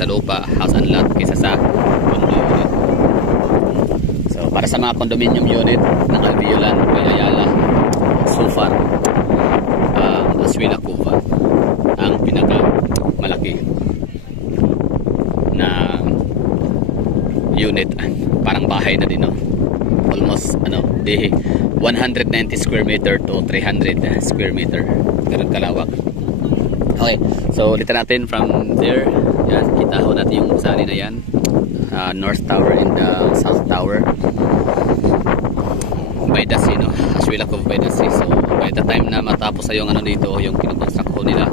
sa lupa, house and lot, kaysa sa condo unit. So para sa mga condominium unit ng Albiolan, Ayala, so far Aswila Cove ang pinaka malaki na unit. Parang bahay na din, no? Almost 190 square meter to 300 square meter, ganun kalawak. Okay, so ulitin natin from there. Yan, kita ho natin yung gusali na yan, North Tower and the South Tower by the sea, no? Aswila Cove by the sea. So by the time na matapos ay yung dito, yung kinukonstruct ho nila,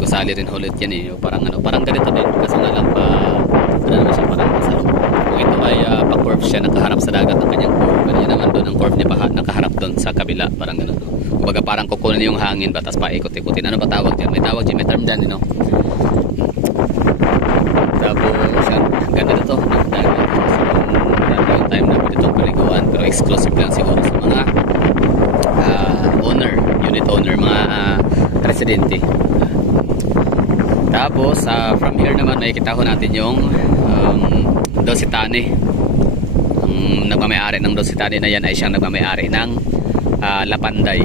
gusali rin ulit yan eh. Parang ganito din, kasi nga lang naman siya, parang masarap. Kung ito ay pa-curve siya, nakaharap sa dagat ng kanyang curve, ganyan naman doon ang curve niya nakaharap doon sa kabila, parang gano'n. Kumbaga parang kukunin yung hangin ba, tapos paikot-ikutin. Ano ba tawag dyan? May tawag dyan, may term dyan, no? Tapos yan, ganda na to, dahil yung time na pwede itong paliguan, pero exclusive lang siguro sa mga unit owner, mga residente. Tapos from here naman makikita ko natin yung Dositani. Ang nagmamayari ng Dositani na yan ay siyang nagmamayari ng Lapanday.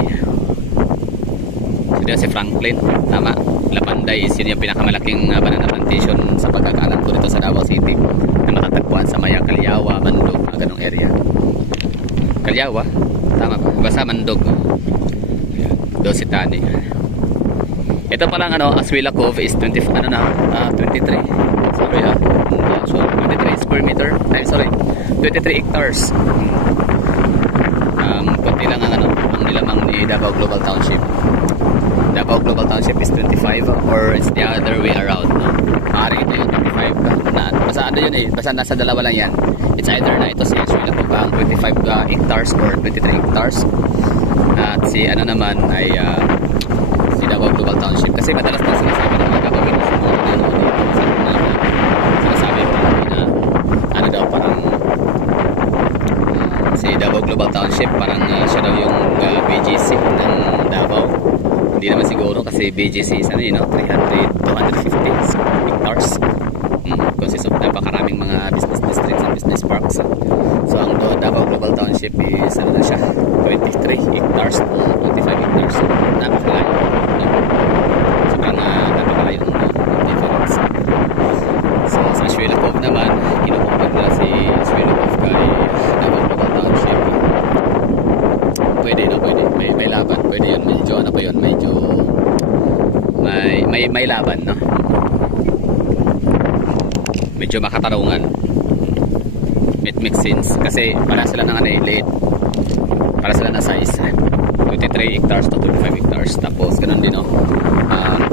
Sino si Franklin? Tama. Lapanday is yun yung pinakamalaking banana plantation sa pagkakaalam ko dito sa Davao City, na matatagpuan sa Maya, Calyawa, Mandog, ganong area. Calyawa? Tama ba? Basta Mandog. Dositani. Ito palang Aswila Cove is 23. Sorry ha. So 23 square meter. Ay sorry. 23 hectares. Kunti lang ang nilamang ni Davao Global Township. Davao Global Township is 25 or it's the other way around, no? Maaari ito yung 25 na. Basta yun eh. Basta nasa dalawa lang yan. It's either na ito si Aswila Cove ang 25 hectares or 23 hectares. At si naman ay si Davao Global Township, kasi madalas na sinasabi ng mga gagawin sa mga sinasabi na daw parang si Davao Global Township parang siya daw yung BGC ng Davao. Hindi naman siguro, kasi BGC is 300 250 hectares, consists of napakaraming mga business districts and business parks. So ang Davao Global Township is na siya 23 hectares to 25 hectares. Napakalayo. Sobrang napakalayo ng difference. So sa Aswila Cove naman, kinukumpag na si Aswila Cove kay Davao Global Township. Pwede, no? Pwede. May laban. Pwede yun. Medyo medyo may laban, no? Medyo makatarungan. It makes sense kasi para sila ng late, para sila na size 23 hectares to 25 hectares. Tapos ganun din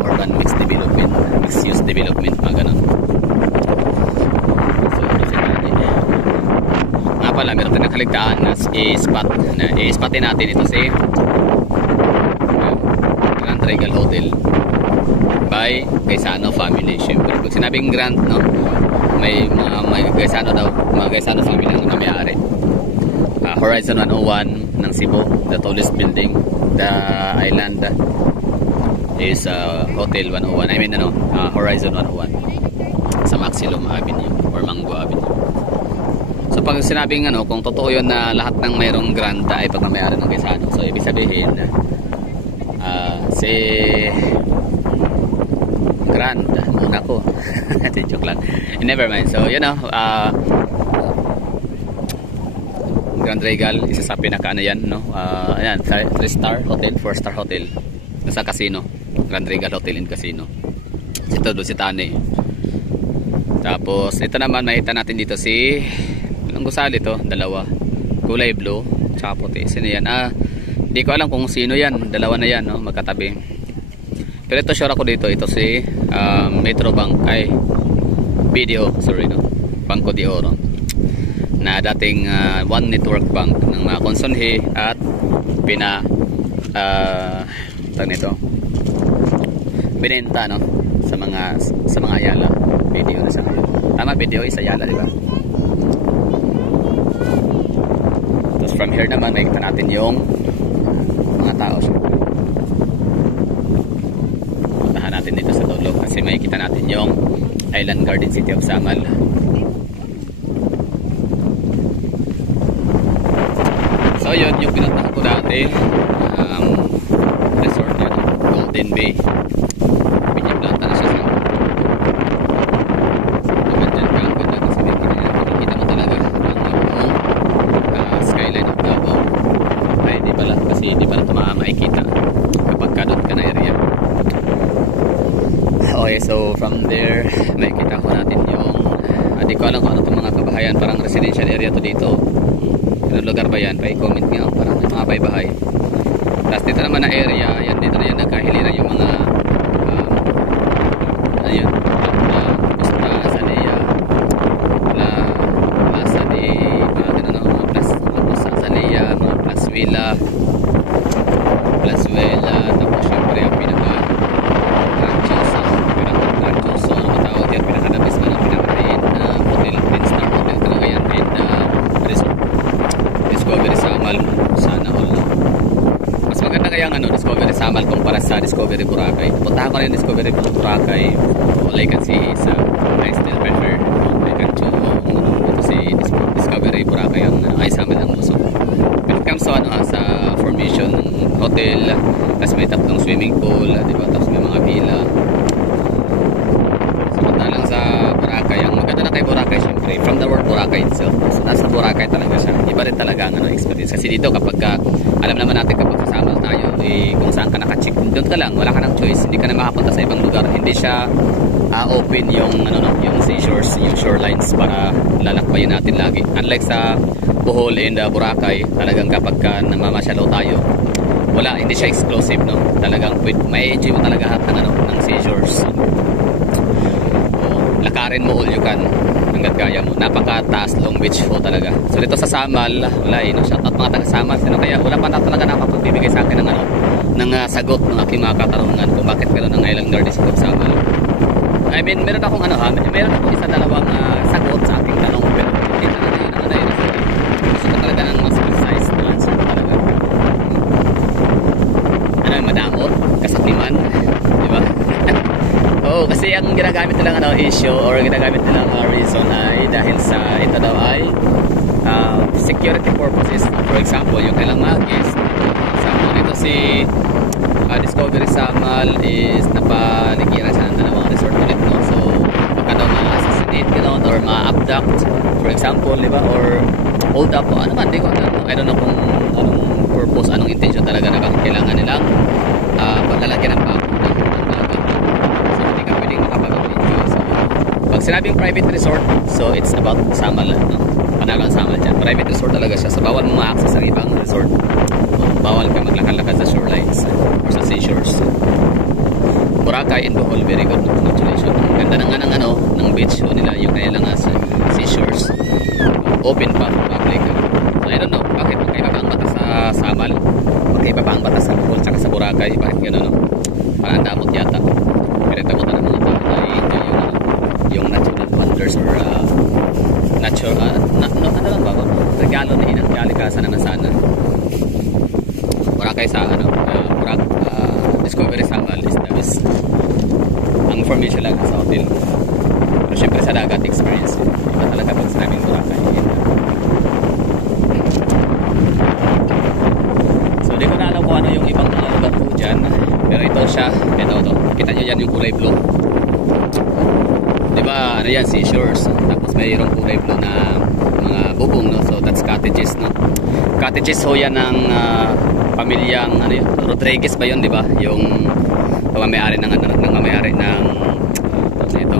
urban mixed development, mixed use development, mga ganun. So nga pala, meron tayong nakaligtaan na i-spotin natin ito si Grand Regal Hotel by Gaisano family. Siyempre pag sinabing Grand, no, may Gaisano daw, mga Gaisano family ang namayari. Horizon 101 ng Cebu, the tallest building, the island is Hotel 101. I mean Horizon 101 sa Maximum Avenue or Mango Avenue. So pag sinabing kung totoo yun na lahat ng mayroong Grand ay pagmamayari ng Gaisano, so ibig sabihin si Grand muna ko. Joke lang. Never mind. So Grand Regal, isa sa pinaka yan, no? Ayan, 3-star hotel, 4-star hotel. Nasa casino. Grand Regal Hotel and Casino. Ito Dositani. Tapos ito naman makita natin dito si anong gusali to? Dalawa. Kulay blue, tsaka puti. Sino yan? Hindi ko alam kung sino yan. Dalawa na yan, no? Magkatabi. Pero ito sure ako dito. Ito si Metrobank ay BDO, sorry, no? Banco de Oro, na dating One Network Bank ng mga konsonhe at binenta, no, sa mga Ayala. BDO na siya. Tama, BDO is Ayala, di ba? Tapos from here naman makikita natin yung mga tao. Puntahan natin dito sa dulo kasi makikita natin yung Island Garden City of Samal. So yun yung pinuntahan ko dati, resort yun, Golden Bay. Pinyaplanta na siya sa dyan ka, ang ganda kasi makikita mo talaga ang skyline of Davao. Ay di pala, kasi di pala ito makikita kapag kadot ka na area. Okay, so from there makikita ko natin yung di ko alam kung ano itong mga kabahayan, parang residential area to dito. Anong lugar ba yan? Pa-comment nga, parang may mga bahay-bahay. Tapos dito naman na area, yan dito na yan nagkahiliran yung mga ayun, Costa Azalea, Plaza de mga ganun, mga Costa Azalea, mga Plazuela, tapos syempre ang pinaka-ranchosa, ano matawag yan, pinaka-labis man ang pinaka-rain hotel, 10-star hotel talaga yan, and resort. Discovery Samal, sana all. Mas maganda kaya ang Discovery Samal kumpara sa Discovery Boracay. Punta ko rin Discovery Boracay. All I can see is I still prefer I can choose ito si Discovery Boracay ang ay Samal ang gusto. When it comes to sa formation ng hotel, tapos may tatlong swimming pool, diba? Tapos may mga villa. Samantalang sa Boracay, ang maganda na kay Boracay syempre from the word Boracay itself. So nasa Boracay talaga siya. Iba rin talaga ang experience. Kasi dito kapag alam naman natin kapag kasama tayo, kung saan ka naka-check, doon ka lang, wala ka ng choice. Hindi ka na makapunta sa ibang lugar. Hindi siya open yung yung seashores, yung shorelines para lalakbayin natin lagi. Unlike sa Bohol and Boracay, talagang kapag namamasyalaw tayo, wala, hindi siya exclusive, no? Talagang may enjoy mo talaga lahat ng seashores. Lakarin mo all you can hanggat kaya mo. Napakataas, long beach po talaga. So dito sa Samal, wala shout out mga taga Samal. Kaya wala pa na talaga nakapagbibigay sa akin ng sagot ng aking mga katanungan kung bakit gano'n ang Island Garden City of Samal. I mean, meron akong meron akong isa-dalawang sagot sa aking tanong, pero hindi talaga yun ang gusto ko talaga ng mas precise na answer talaga. Madamot, kasakliman, di ba? Oo, kasi ang ginagamit nilang issue or ginagamit nilang reason ay dahil sa ito daw ay security purposes. For example, yung kailang mga guest, example nito si Discovery Samal is napaligiran sa dalawang resort ulit, no? So baka daw ma-assassinate gano'n or ma-abduct, for example, di ba? Or hold up o ano man, di ko I don't know kung anong purpose, anong intention talaga na bakit kailangan nilang paglalagyan ng bakuna. Pag sinabing private resort, so it's about Samal, no? Panalo ang Samal dyan. Private resort talaga siya. So bawal mo ma-access ang ibang resort. Bawal ka maglakad-lakad sa shorelines or sa seashores. Boracay and Bohol, very good. Congratulations. Ganda na nga ng beach nila, yung kaya lang seashores. Open pa, public. So I don't know, bakit magkaiba ba ang bata sa Samal? Magkaiba ba ang bata sa Bohol tsaka sa Boracay? Bakit gano'n, no? Parang damot yata. Pero damutan ng mga tao na yung natural wonders or natural ano lang ba regalo na inang kalikasan naman sana. Boracay sa Discovery Samal is the best. Ang information lang sa hotel, pero syempre sa dagat experience iba talaga pag sinabing Boracay. So di ko na alam kung ano yung ibang lugar po dyan, pero ito siya, ito kita nyo yan yung kulay blue. Diba, yan, seashores. Tapos mayroong kulay blue na mga bubong, no? So that's cottages, no? Cottages ho yan ng pamilyang, Rodriguez ba yun, diba? Yung pamamayari ng ito,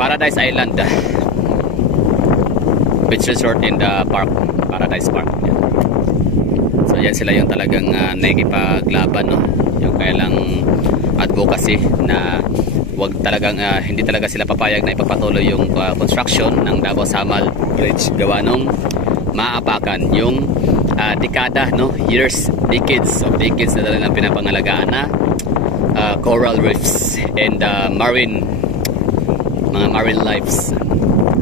Paradise Island Beach Resort in the Park, Paradise Park. Yan. So yan sila yung talagang nakikipaglaban, no? Yung kailang advocacy na wag talagang hindi talaga sila papayag na ipagpatuloy yung construction ng Davao Samal Bridge gawa nung maapakan yung dekada, no? Decades na talagang pinapangalagaan na coral reefs and mga marine lives.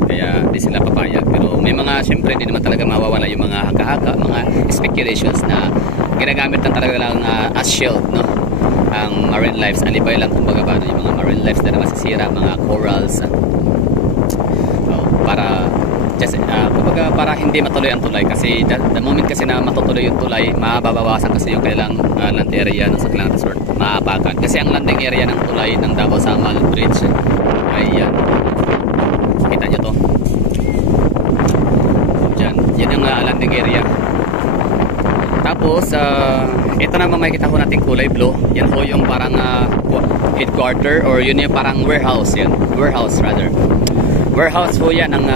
Kaya di sila papayag, pero may mga syempre di naman talaga mawawala yung mga haka-haka, mga speculations na ginagamit na talaga lang as shield, no? ang marine lives, alibay lang kumbaga ba, yung mga marine lives na masisira, mga corals, para just kumbaga para hindi matuloy ang tulay, kasi the moment kasi na matutuloy yung tulay, mababawasan kasi yung kailang land area ng Saklangan Resort, maapakan kasi ang landing area ng tulay ng Davao Samal Bridge ay yan, kita nyo to dyan, yun yung landing area. Tapos ito naman makikita ko natin kulay blue, yan po yung parang headquarter, or yun yung parang warehouse, yan warehouse po yan ng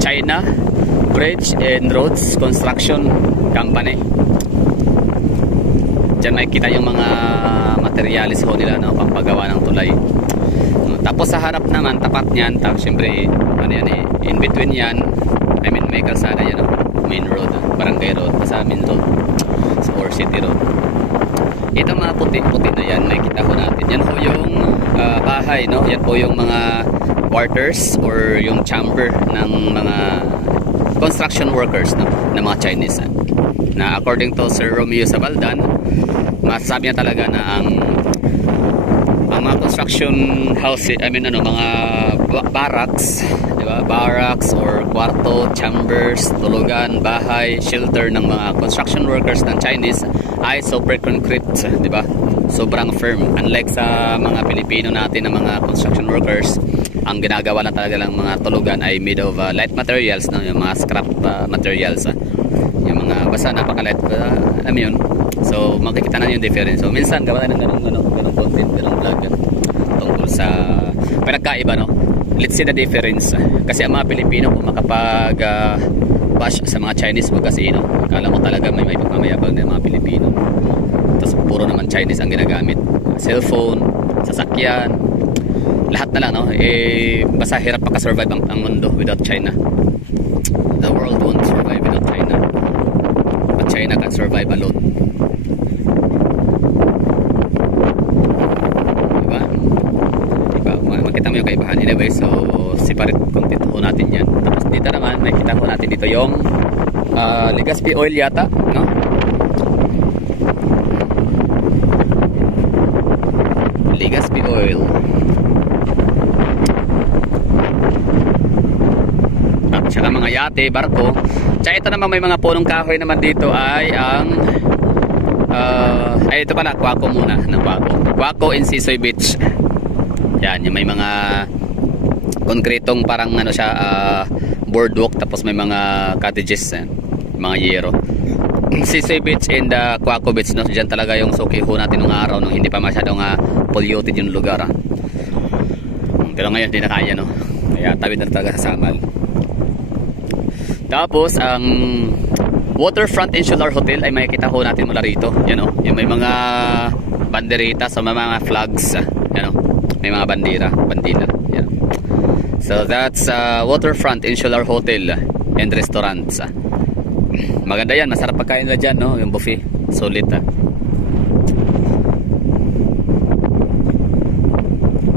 China Bridge and Roads Construction Company. Diyan makikita yung mga materialis ho nila, no, pampagawa ng tulay. Tapos sa harap naman, tapat niyan, tapos syempre ano yan in between yan, I mean may kalsada yan, no? Main road, barangay road, sa main road, or city road. Ito mga puti-puti na yan, makikita ko natin. Yan po yung bahay, no? Yan po yung mga quarters or yung chamber ng mga construction workers, no? Na mga Chinese. Na according to Sir Romeo Sabaldan, masasabi niya talaga na ang mga construction house, I mean mga barracks, di ba? Barracks or kwarto, chambers, tulugan, bahay, shelter ng mga construction workers ng Chinese ay super concrete, di ba? Sobrang firm. Unlike sa mga Pilipino natin na mga construction workers, ang ginagawa lang talaga ng mga tulugan ay made of light materials, no? Yung mga scrap materials, yung mga basta napaka-light, alam yun. So makikita na yung difference. So minsan gawa tayo ng ganong content, ganong vlog tungkol sa pinagkaiba, no? Let's see the difference. Kasi ang mga Pilipino kung makapag bash sa mga Chinese magkasino, akala mo talaga may pagmamayabang ng mga Pilipino. Tapos puro naman Chinese ang ginagamit. Cellphone, sasakyan, lahat na lang, no? Basta hirap makasurvive ang mundo without China. The world won't survive without China, but China can survive alone. Diba? Makita mo yung kaibahan. Anyway, so separate content ho natin yan. Tapos dito naman makita ho natin dito yung Legazpi Oil yata, no? Legazpi Oil. At saka mga yate, barko. Tsaka ito naman may mga punong kahoy naman dito ay ang ay ito pala, Quaco muna, ng Quaco in Sisoy Beach. Yan, yung may mga konkretong parang ano siya, boardwalk, tapos may mga cottages, mga yero. Sisoy Beach and Quaco Beach, no? Diyan talaga yung suki ho natin nung araw, nung hindi pa masyadong polluted yung lugar. Pero ngayon hindi na kaya, no? Kaya tawid na talaga sa Samal. Tapos ang Waterfront Insular Hotel ay makikita ho natin mula rito. Yan, o, yung may mga banderita sa mga flags, yan, o, may mga bandila. Yan. So that's Waterfront Insular Hotel and Restaurants. Maganda yan, masarap pagkain nila dyan, no? Yung buffet, solid.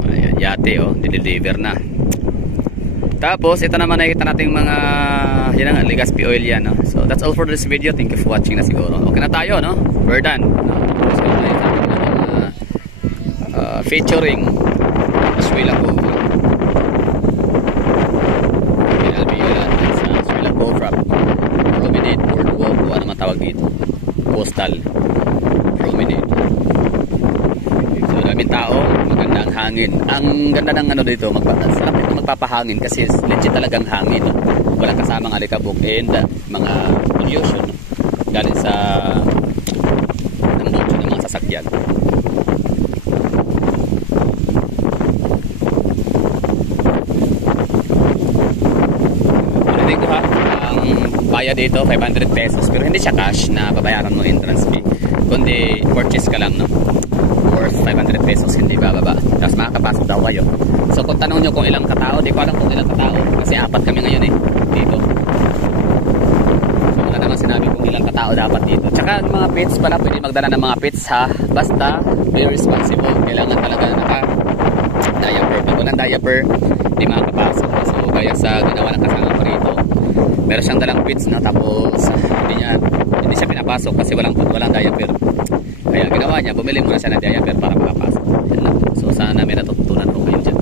Ayan, yate, oh, deliver na. Tapos ito naman nakikita natin mga yan ang Legazpi Oil yan, no? So that's all for this video. Thank you for watching na siguro. Okay na tayo, no? We're done. So featuring Aswila Cove. Albiyola sa Aswila Cove Rock. Promenade, boardwalk, o ano matawag dito. Coastal Promenade. So daming tao, maganda ang hangin. Ang ganda ng ano dito, sarap ito magpapahangin kasi legit talagang hangin, no? Walang kasamang alikabok and mga pollution, no? Galing sa ng motor ng mga sasakyan. Ulitin ko, ha, ang bayad dito 500 pesos, pero hindi siya cash na babayaran mo entrance fee, kundi purchase ka lang, no? Worth 500 pesos, hindi bababa. Tapos makakapasok daw kayo. So kung tanong nyo kung ilang katao, di ko alam kung ilang katao kasi 4 kami ngayon dito. So wala naman sinabi kung ilang katao dapat dito. Tsaka mga pets pala, pwede magdala ng mga pets, ha, basta be responsible. Kailangan talaga naka-diaper. Pag walang diaper, di makakapasok. So gaya sa ginawa ng kasama ko rito, meron siyang dalang pets, no? Tapos hindi siya pinapasok kasi walang diaper. Kaya ginawa niya, bumili muna siya ng diaper para makapasok. Yan lang. So sana may natutunan ko kayo dyan.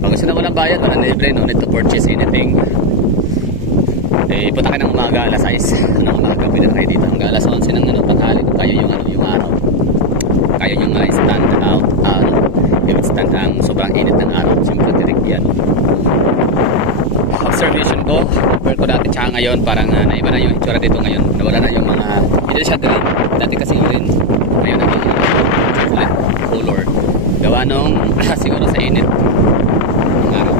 Pag gusto na walang bayad, walang libre, no need to purchase anything. Eh, punta kayo ng umaga, alas 6. Ng umaga, pwede na kayo dito. Hanggang alas 11 ng tanghali kung kayo yung araw. Kaya yung stand out, stand ang sobrang init ng araw. Siyempre, direct yan. Observation ko, compare ko dati tsaka ngayon, parang naiba na yung itsura dito ngayon. Nawala na yung mga, hindi siya green. Dati kasi green. Ngayon naging chocolate color. Gawa nung siguro sa init ng araw.